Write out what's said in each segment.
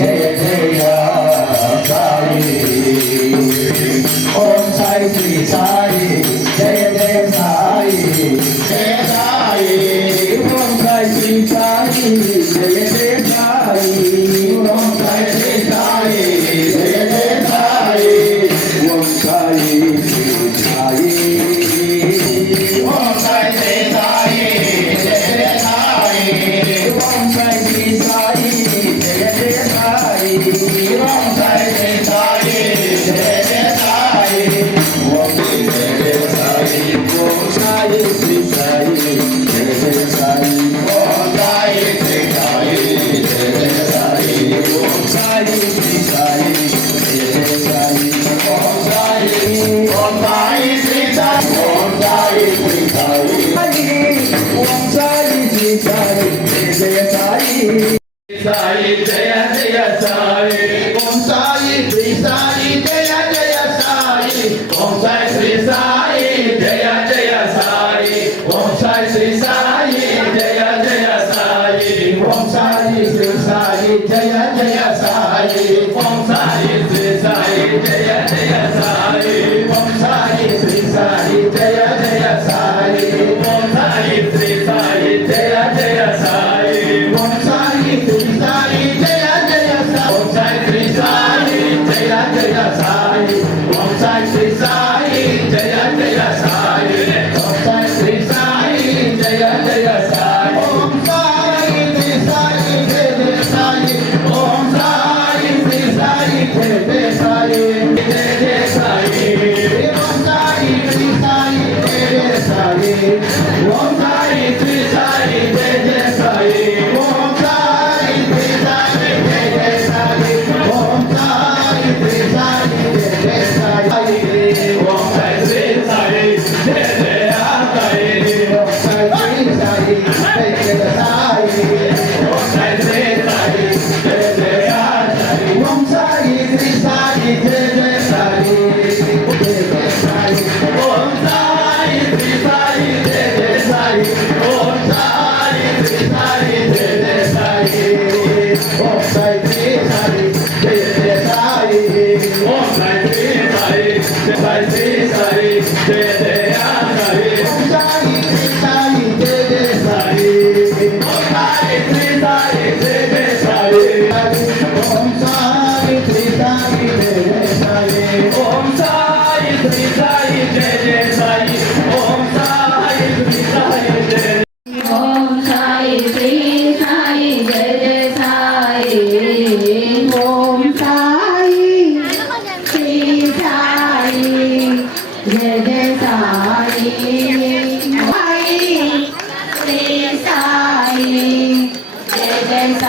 Jaya Jaya Kali Sai జయ జయ Sai. Om Sai.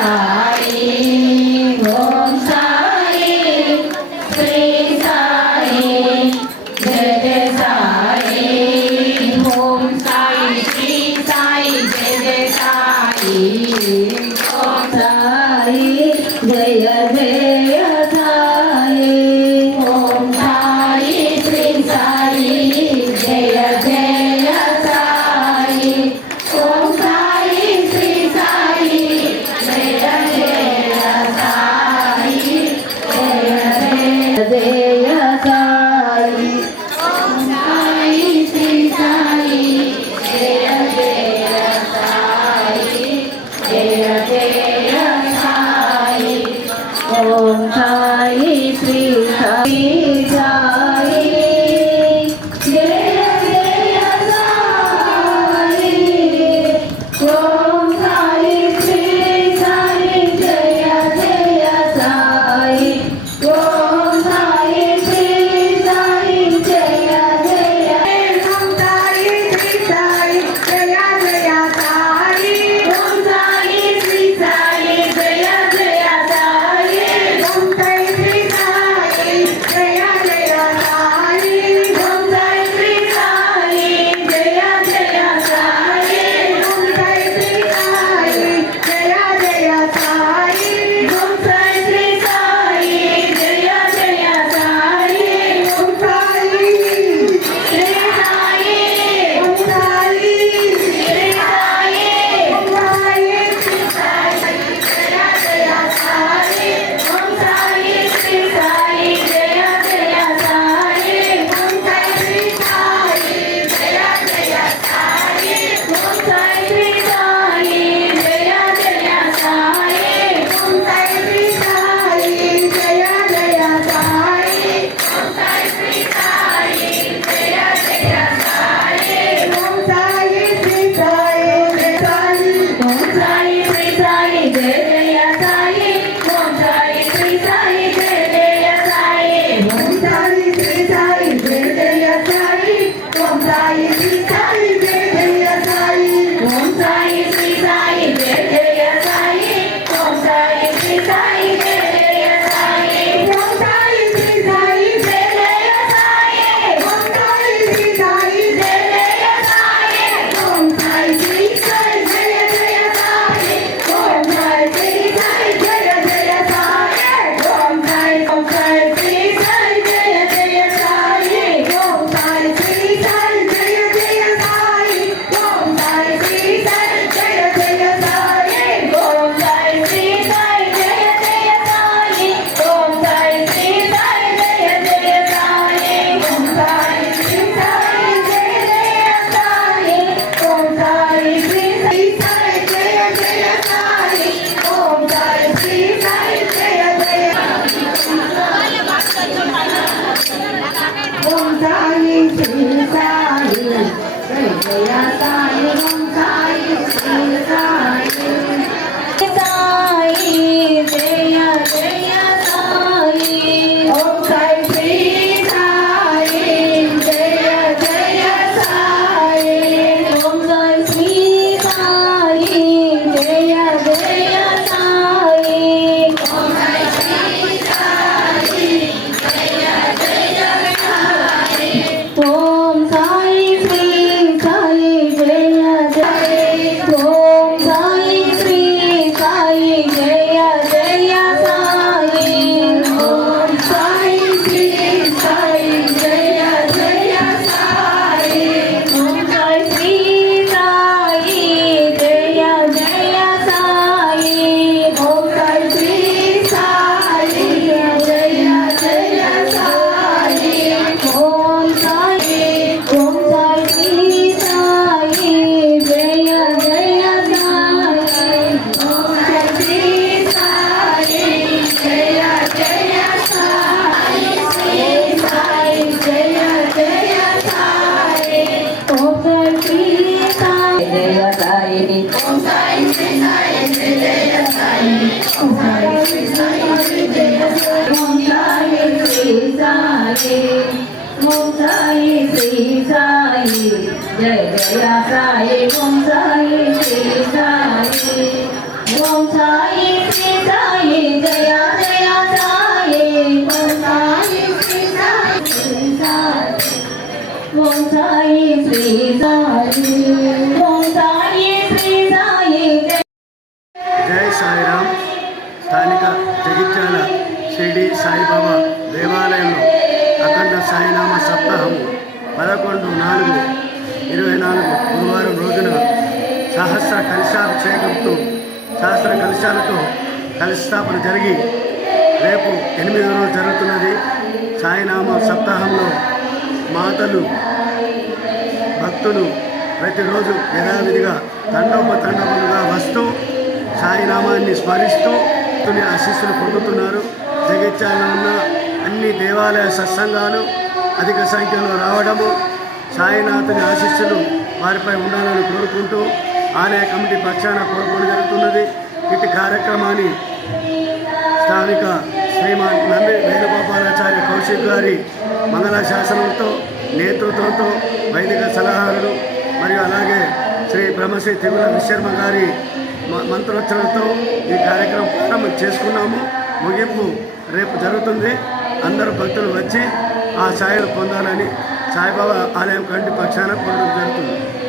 Obrigada. 风沙依旧下雨任由谁来 Om Sai Shri Sai జయ జయ సాయి ఓం సాయి శ్రీ సాయి ఓం సాయి శ్రీ సాయి జయ జయ సాయి. ఓం సాయి శ్రీ సాయి శ్రీ సాయి ఓం సాయి శ్రీ సాయి ఓం సాయి శ్రీ సాయి జయ సాయిరామ్. స్థానిక జగిత్యాల షిరిడి సాయిబాబా పదకొండు నాలుగు ఇరవై నాలుగు గురువారం రోజున సహస్ర కలశాభిషేకంతో సహస్ర కలశాలతో కలశస్థాపన జరిగి రేపు ఎనిమిది రోజు జరుగుతున్నది. సాయినామ సప్తాహంలో మాతలు భక్తులు ప్రతిరోజు యథావిధిగా తండోపతండములుగా వస్తూ సాయినామాన్ని స్మరిస్తూ భక్తుని ఆశీస్సులు పొందుతున్నారు. జగిత్యాలలో ఉన్న అన్ని దేవాలయ సత్సంగాలు అధిక సంఖ్యలో రావడము సాయినాథుని ఆశీస్సులు వారిపై ఉండాలని కోరుకుంటూ ఆలయ కమిటీ పక్షాన కోరుకోవడం జరుగుతున్నది. ఇటు కార్యక్రమాన్ని స్థానిక శ్రీమాన్ నంది వేణుగోపాలాచార్య కౌశిక్ గారి మంగళ శాసనంతో నేతృత్వంతో వైదిక సలహాలు మరియు అలాగే శ్రీ బ్రహ్మశ్రీ తిరుమల విశ్వర్మ గారి మంత్రోచ్చరణతో ఈ కార్యక్రమం ప్రారంభం చేసుకున్నాము. ముగింపు రేపు జరుగుతుంది. అందరూ భక్తులు వచ్చి ఆ ఛాయలు పొందాలని సాయిబాబా ఆలయం కంటి పక్షాన కోరడం జరుగుతుంది.